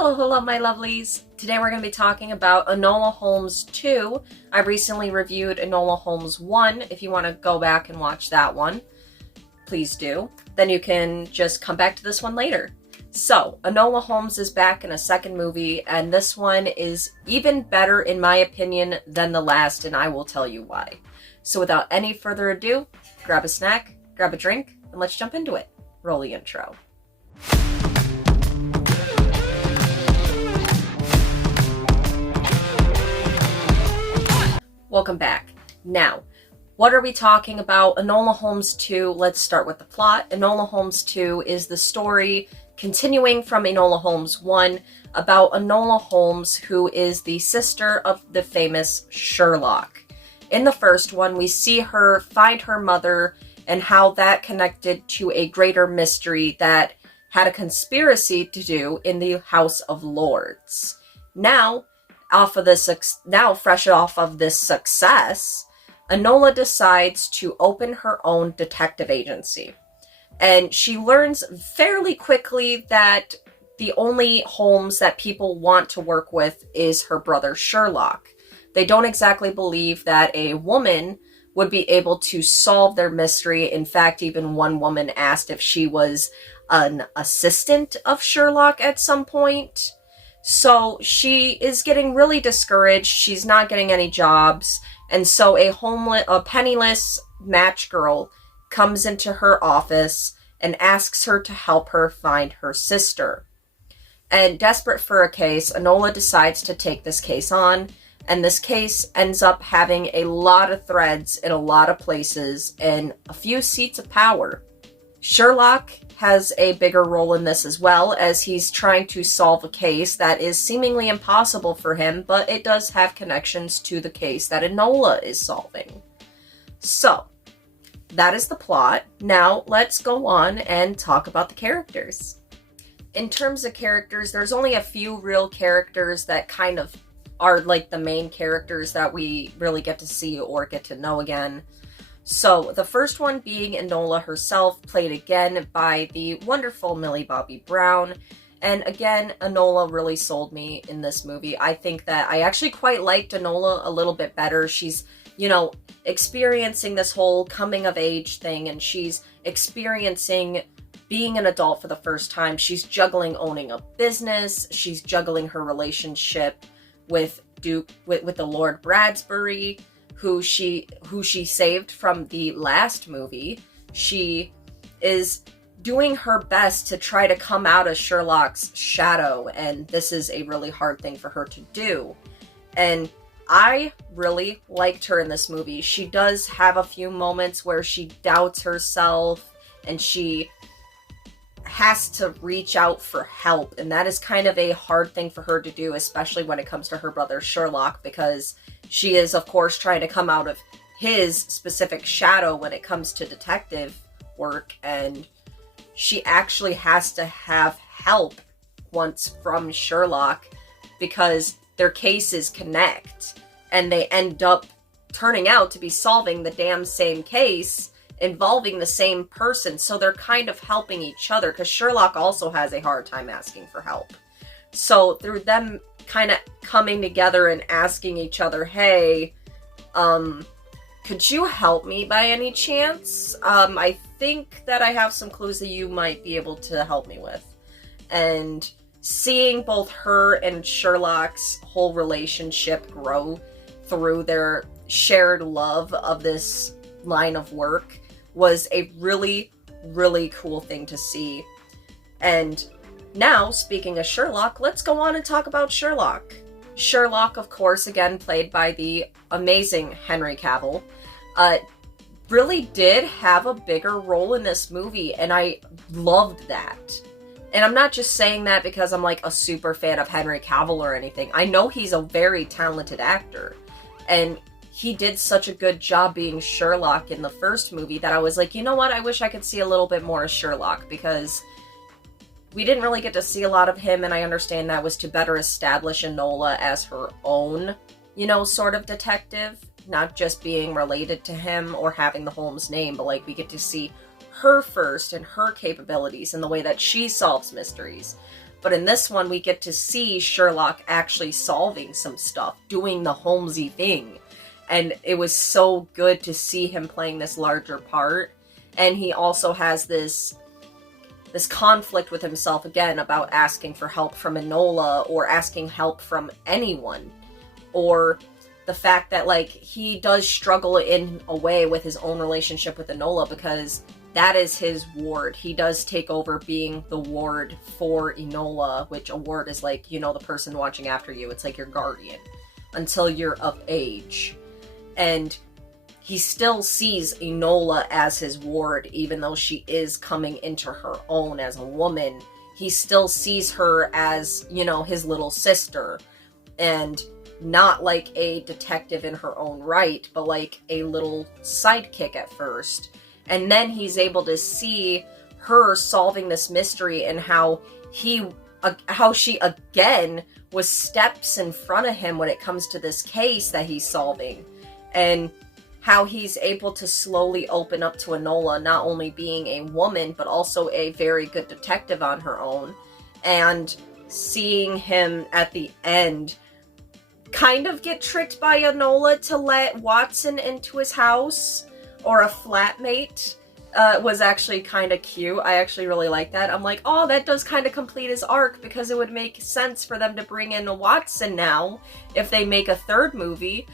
Hello, my lovelies. Today we're going to be talking about Enola Holmes 2. I recently reviewed Enola Holmes 1. If you want to go back and watch that one, please do. Then you can just come back to this one later. So, Enola Holmes is back in a second movie, and this one is even better, in my opinion, than the last, and I will tell you why. So without any further ado, grab a snack, grab a drink, and let's jump into it. Roll the intro. Welcome back. Now, what are we talking about? Enola Holmes 2, let's start with the plot. Enola Holmes 2 is the story continuing from Enola Holmes 1 about Enola Holmes, who is the sister of the famous Sherlock. In the first one, we see her find her mother and how that connected to a greater mystery that had a conspiracy to do in the House of Lords. Now, fresh off of this success, Enola decides to open her own detective agency. And she learns fairly quickly that the only Holmes that people want to work with is her brother Sherlock. They don't exactly believe that a woman would be able to solve their mystery. In fact, even one woman asked if she was an assistant of Sherlock at some point. So she is getting really discouraged. She's not getting any jobs. And so a penniless match girl comes into her office and asks her to help her find her sister. And desperate for a case, Enola decides to take this case on. And this case ends up having a lot of threads in a lot of places and a few seats of power. Sherlock has a bigger role in this as well, as he's trying to solve a case that is seemingly impossible for him, but it does have connections to the case that Enola is solving. So, that is the plot. Now, let's go on and talk about the characters. In terms of characters, there's only a few real characters that kind of are like the main characters that we really get to see or get to know again. So, the first one being Enola herself, played again by the wonderful Millie Bobby Brown. And again, Enola really sold me in this movie. I think that I actually quite liked Enola a little bit better. She's, experiencing this whole coming of age thing, and she's experiencing being an adult for the first time. She's juggling owning a business. She's juggling her relationship with the Lord Bradbury, who she saved from the last movie. She is doing her best to try to come out of Sherlock's shadow, and this is a really hard thing for her to do. And I really liked her in this movie. She does have a few moments where she doubts herself, and she has to reach out for help, and that is kind of a hard thing for her to do, especially when it comes to her brother Sherlock, because she is, of course, trying to come out of his specific shadow when it comes to detective work, and she actually has to have help once from Sherlock because their cases connect, and they end up turning out to be solving the damn same case involving the same person, so they're kind of helping each other, because Sherlock also has a hard time asking for help. So through them kind of coming together and asking each other, hey, could you help me by any chance? I think that I have some clues that you might be able to help me with. And seeing both her and Sherlock's whole relationship grow through their shared love of this line of work was a really, really cool thing to see. And now, speaking of Sherlock, let's go on and talk about Sherlock. Sherlock, of course, again played by the amazing Henry Cavill, really did have a bigger role in this movie, and I loved that. And I'm not just saying that because I'm like a super fan of Henry Cavill or anything. I know he's a very talented actor, and he did such a good job being Sherlock in the first movie that I was like, you know what, I wish I could see a little bit more of Sherlock, because we didn't really get to see a lot of him, and I understand that was to better establish Enola as her own, sort of detective, not just being related to him or having the Holmes name, but like we get to see her first and her capabilities and the way that she solves mysteries. But in this one, we get to see Sherlock actually solving some stuff, doing the Holmesy thing. And it was so good to see him playing this larger part. And he also has this conflict with himself again about asking for help from Enola or asking help from anyone. Or the fact that, like, he does struggle in a way with his own relationship with Enola because that is his ward. He does take over being the ward for Enola, which a ward is like, you know, the person watching after you. It's like your guardian until you're of age. And he still sees Enola as his ward, even though she is coming into her own as a woman. He still sees her as, you know, his little sister, and not like a detective in her own right, but like a little sidekick at first. And then he's able to see her solving this mystery and how she again was steps in front of him when it comes to this case that he's solving. And how he's able to slowly open up to Enola, not only being a woman, but also a very good detective on her own. And seeing him at the end kind of get tricked by Enola to let Watson into his house, or a flatmate, was actually kind of cute. I actually really like that. I'm like, oh, that does kind of complete his arc, because it would make sense for them to bring in a Watson now if they make a third movie.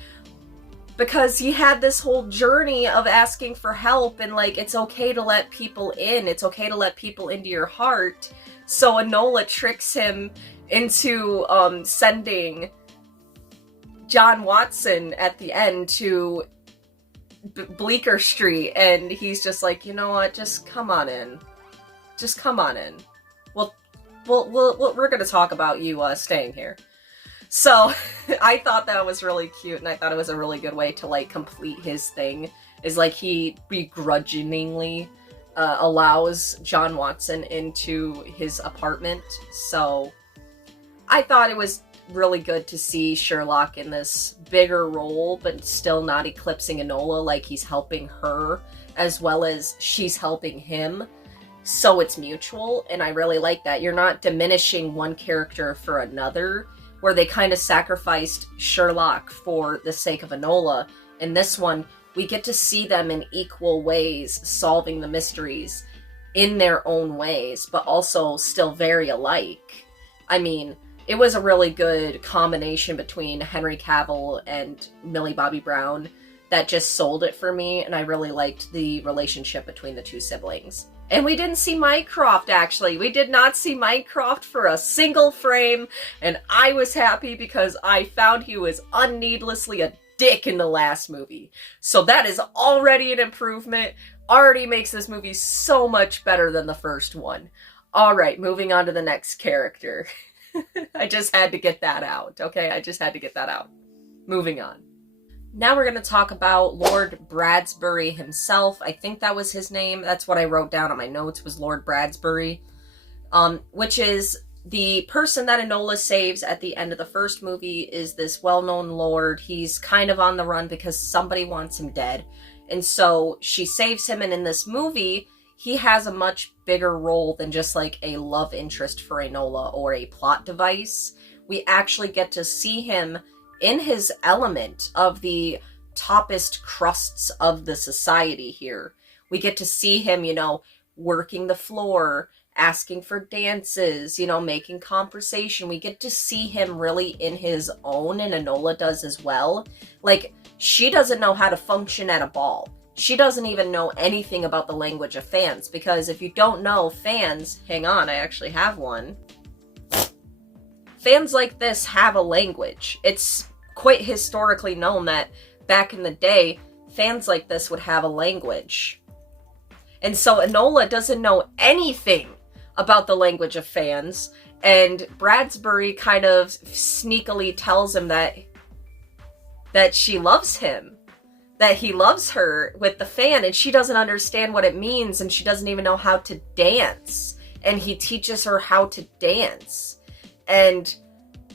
Because he had this whole journey of asking for help and, like, it's okay to let people in. It's okay to let people into your heart. So Enola tricks him into sending John Watson at the end to Bleecker Street. And he's just like, you know what? Just come on in. Just come on in. We're going to talk about you staying here. So, I thought that was really cute, and I thought it was a really good way to, like, complete his thing, is, like, he begrudgingly allows John Watson into his apartment. So, I thought it was really good to see Sherlock in this bigger role, but still not eclipsing Enola, like, he's helping her, as well as she's helping him. So it's mutual, and I really like that. You're not diminishing one character for another, where they kind of sacrificed Sherlock for the sake of Enola. In this one, we get to see them in equal ways, solving the mysteries in their own ways, but also still very alike. I mean, it was a really good combination between Henry Cavill and Millie Bobby Brown that just sold it for me, and I really liked the relationship between the two siblings. And we didn't see Mycroft, actually. We did not see Mycroft for a single frame, and I was happy because I found he was unneedlessly a dick in the last movie. So that is already an improvement. Already makes this movie so much better than the first one. Alright, moving on to the next character. I just had to get that out, okay? I just had to get that out. Moving on. Now we're going to talk about Lord Bradsbury himself. I think that was his name. That's what I wrote down on my notes, was Lord Bradsbury. Which is the person that Enola saves at the end of the first movie, is this well-known lord. He's kind of on the run because somebody wants him dead. And so she saves him, and in this movie, he has a much bigger role than just like a love interest for Enola or a plot device. We actually get to see him in his element of the toppest crusts of the society here. We get to see him, you know, working the floor, asking for dances, you know, making conversation. We get to see him really in his own, and Enola does as well. Like, she doesn't know how to function at a ball. She doesn't even know anything about the language of fans, because if you don't know, fans, hang on, I actually have one. Fans like this have a language. It's quite historically known that back in the day, fans like this would have a language. And so Enola doesn't know anything about the language of fans, and Bradsbury kind of sneakily tells him that she loves him, that he loves her with the fan, and she doesn't understand what it means, and she doesn't even know how to dance. And he teaches her how to dance. And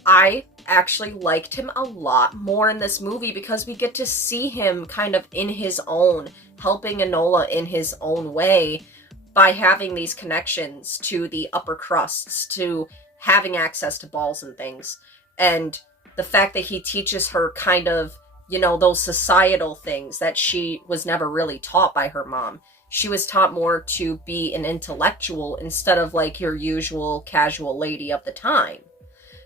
I actually liked him a lot more in this movie because we get to see him kind of in his own, helping Enola in his own way by having these connections to the upper crusts, to having access to balls and things. And the fact that he teaches her kind of, you know, those societal things that she was never really taught by her mom. She was taught more to be an intellectual instead of like your usual casual lady of the time.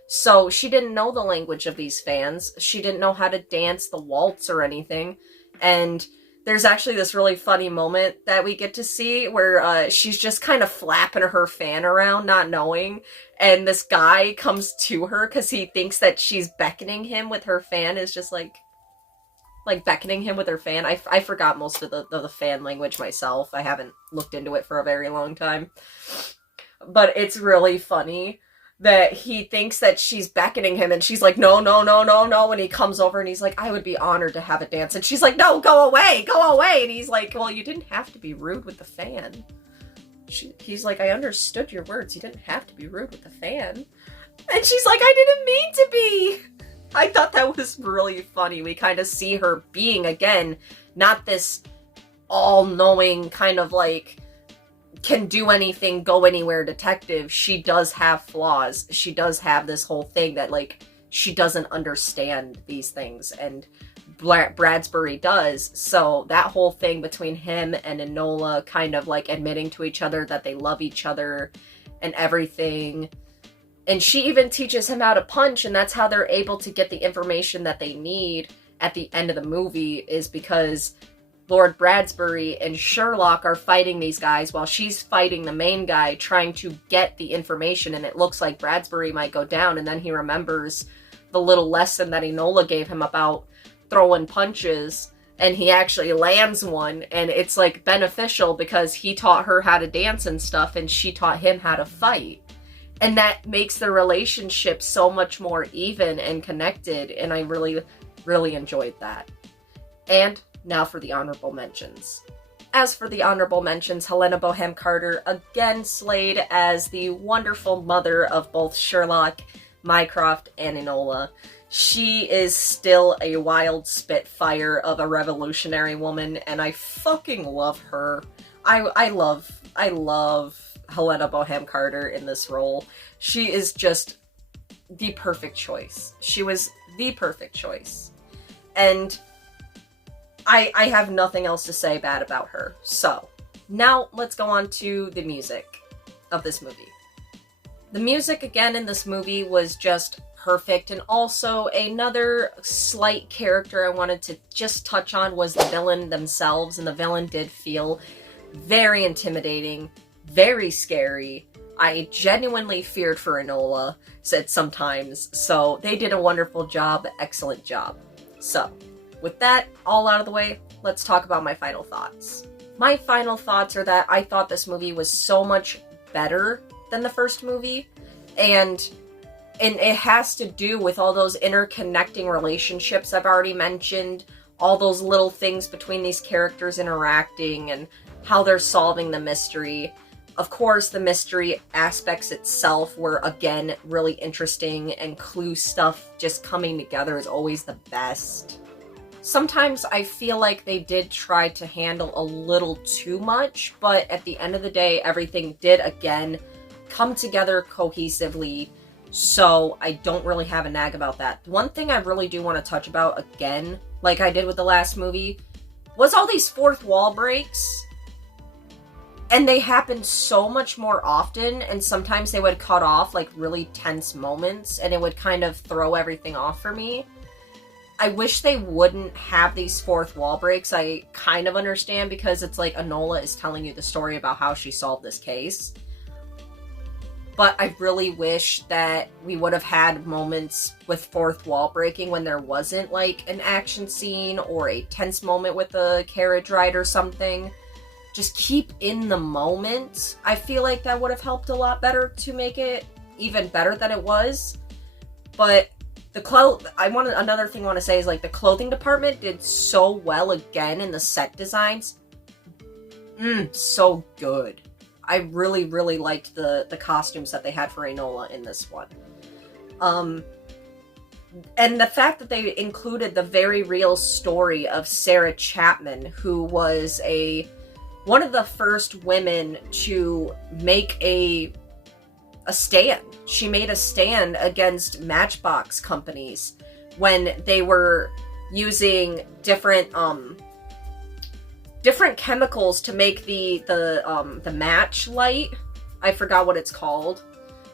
So she didn't know the language of these fans. She didn't know how to dance the waltz or anything. And there's actually this really funny moment that we get to see where she's just kind of flapping her fan around, not knowing. And this guy comes to her because he thinks that she's beckoning him with her fan, is just like beckoning him with her fan. I forgot most of the fan language myself. I haven't looked into it for a very long time. But it's really funny that he thinks that she's beckoning him, and she's like, no, no, no, no, no. And he comes over and he's like, I would be honored to have a dance. And she's like, no, go away, go away. And he's like, well, you didn't have to be rude with the fan. He's like, I understood your words. You didn't have to be rude with the fan. And she's like, I didn't mean to be. I thought that was really funny. We kind of see her being, again, not this all-knowing kind of like can do anything, go anywhere detective. She does have flaws. She does have this whole thing that like she doesn't understand these things, and Bradbury does. So that whole thing between him and Enola kind of like admitting to each other that they love each other and everything. And she even teaches him how to punch, and that's how they're able to get the information that they need at the end of the movie, is because Lord Bradbury and Sherlock are fighting these guys while she's fighting the main guy, trying to get the information. And it looks like Bradbury might go down, and then he remembers the little lesson that Enola gave him about throwing punches, and he actually lands one, and it's like beneficial because he taught her how to dance and stuff, and she taught him how to fight. And that makes the relationship so much more even and connected, and I really, really enjoyed that. And now for the honorable mentions. As for the honorable mentions, Helena Boham Carter again slayed as the wonderful mother of both Sherlock, Mycroft, and Enola. She is still a wild spitfire of a revolutionary woman, and I fucking love her. I love Helena Boham Carter in this role. She is just the perfect choice. She was the perfect choice. And I have nothing else to say bad about her. So, now let's go on to the music of this movie. The music, again, in this movie was just perfect, and also another slight character I wanted to just touch on was the villain themselves, and the villain did feel very intimidating, very scary. I genuinely feared for Enola said sometimes, so they did a wonderful job, excellent job. So, with that all out of the way, let's talk about my final thoughts. My final thoughts are that I thought this movie was so much better than the first movie, and it has to do with all those interconnecting relationships I've already mentioned, all those little things between these characters interacting, and how they're solving the mystery. Of course, the mystery aspects itself were, again, really interesting, and clue stuff just coming together is always the best. Sometimes I feel like they did try to handle a little too much, but at the end of the day, everything did, again, come together cohesively, so I don't really have a nag about that. One thing I really do want to touch about, again, like I did with the last movie, was all these fourth wall breaks. And they happened so much more often, and sometimes they would cut off like really tense moments, and it would kind of throw everything off for me. I wish they wouldn't have these fourth wall breaks. I kind of understand because it's like Enola is telling you the story about how she solved this case. But I really wish that we would have had moments with fourth wall breaking when there wasn't like an action scene or a tense moment with a carriage ride or something. Just keep in the moment. I feel like that would have helped a lot better to make it even better than it was. But another thing I want to say is like the clothing department did so well again in the set designs. So good. I really, really liked the costumes that they had for Enola in this one. And the fact that they included the very real story of Sarah Chapman, who was one of the first women to make a a stand. She made a stand against matchbox companies when they were using different chemicals to make the match light. I forgot what it's called,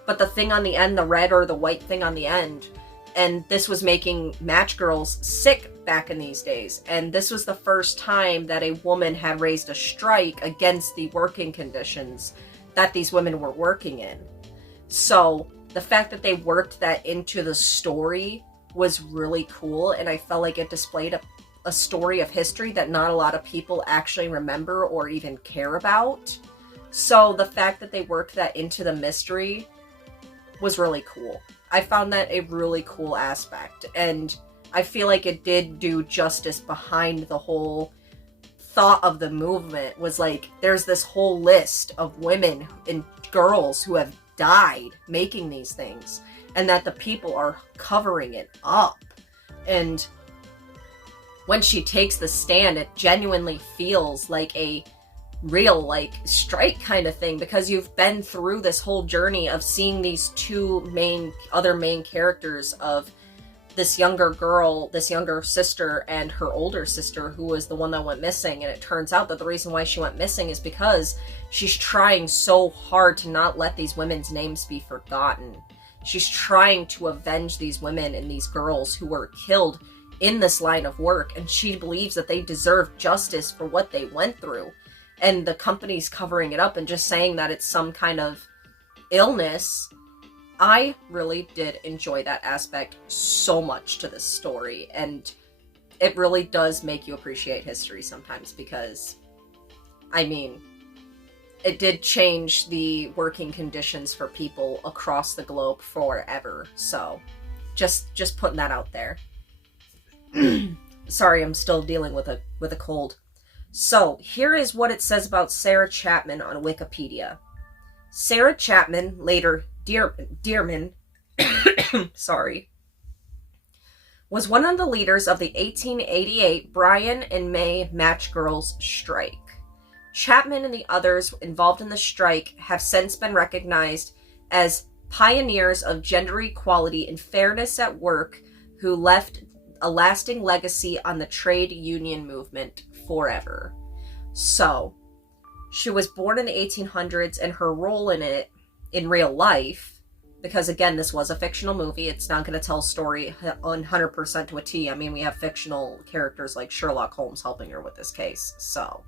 but the thing on the end, the red or the white thing on the end, and this was making match girls sick back in these days. And this was the first time that a woman had raised a strike against the working conditions that these women were working in. So the fact that they worked that into the story was really cool, and I felt like it displayed a story of history that not a lot of people actually remember or even care about. So the fact that they worked that into the mystery was really cool. I found that a really cool aspect, and I feel like it did do justice behind the whole thought of the movement. Was like, there's this whole list of women and girls who have died making these things, and that the people are covering it up. And when she takes the stand, it genuinely feels like a real, like, strike kind of thing, because you've been through this whole journey of seeing these other main characters of this younger girl, this younger sister, and her older sister, who was the one that went missing. And it turns out that the reason why she went missing is because she's trying so hard to not let these women's names be forgotten. She's trying to avenge these women and these girls who were killed in this line of work, and she believes that they deserve justice for what they went through. And the company's covering it up and just saying that it's some kind of illness. I really did enjoy that aspect so much to this story, and it really does make you appreciate history sometimes, because, I mean, it did change the working conditions for people across the globe forever. So just putting that out there. Sorry, I'm still dealing with a cold. So here is what it says about Sarah Chapman on Wikipedia. Sarah Chapman, later Dearman, sorry, was one of the leaders of the 1888 Brian and May Match Girls strike. Chapman and the others involved in the strike have since been recognized as pioneers of gender equality and fairness at work, who left a lasting legacy on the trade union movement forever. So, she was born in the 1800s, and her role in it, in real life, because again, this was a fictional movie, it's not going to tell a story 100% to a T. I mean, we have fictional characters like Sherlock Holmes helping her with this case, so.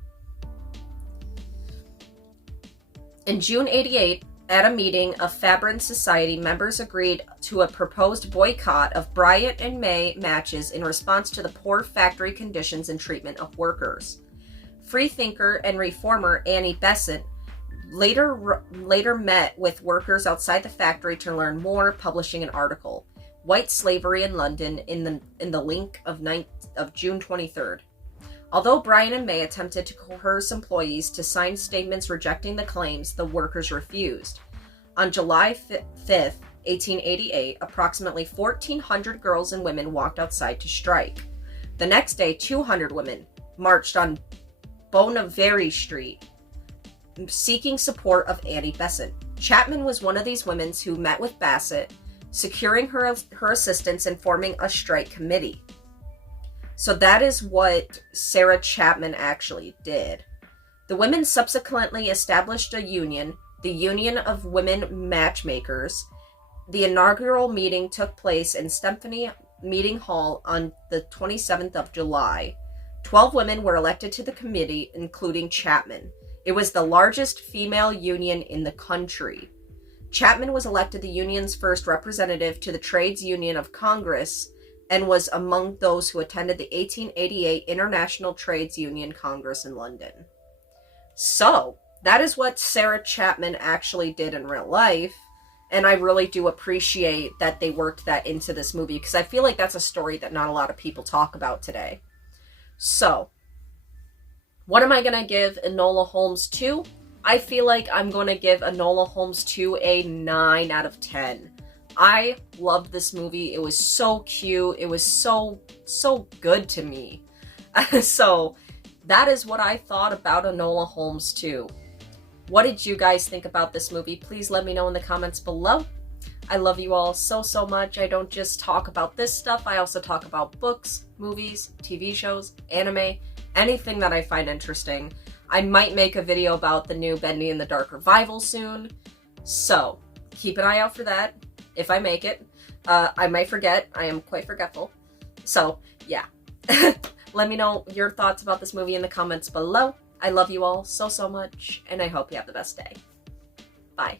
In June 88, at a meeting of Fabrin Society, members agreed to a proposed boycott of Bryant and May matches in response to the poor factory conditions and treatment of workers. Freethinker and reformer Annie Besant later met with workers outside the factory to learn more, publishing an article, "White Slavery in London," in the Link of June 23rd. Although Brian and May attempted to coerce employees to sign statements rejecting the claims, the workers refused. On July 5th, 1888, approximately 1,400 girls and women walked outside to strike. The next day, 200 women marched on Bonavary Street, seeking support of Annie Besant. Chapman was one of these women who met with Bassett, securing her assistance and forming a strike committee. So that is what Sarah Chapman actually did. The women subsequently established a union, the Union of Women Matchmakers. The inaugural meeting took place in Symphony Meeting Hall on the 27th of July. 12 women were elected to the committee, including Chapman. It was the largest female union in the country. Chapman was elected the union's first representative to the Trades Union of Congress, and was among those who attended the 1888 International Trades Union Congress in London. So, that is what Sarah Chapman actually did in real life, and I really do appreciate that they worked that into this movie, because I feel like that's a story that not a lot of people talk about today. So, what am I going to give Enola Holmes 2? I feel like I'm going to give Enola Holmes 2 a 9 out of 10. I loved this movie. It was so cute. It was so good to me. So that is what I thought about Enola Holmes 2. What did you guys think about this movie? Please let me know in the comments below. I love you all so, so much. I don't just talk about this stuff. I also talk about books, movies, TV shows, anime, anything that I find interesting. I might make a video about the new Bendy in the Dark revival soon. So keep an eye out for that if I make it. I might forget. I am quite forgetful. So yeah. Let me know your thoughts about this movie in the comments below. I love you all so, so much, and I hope you have the best day. Bye.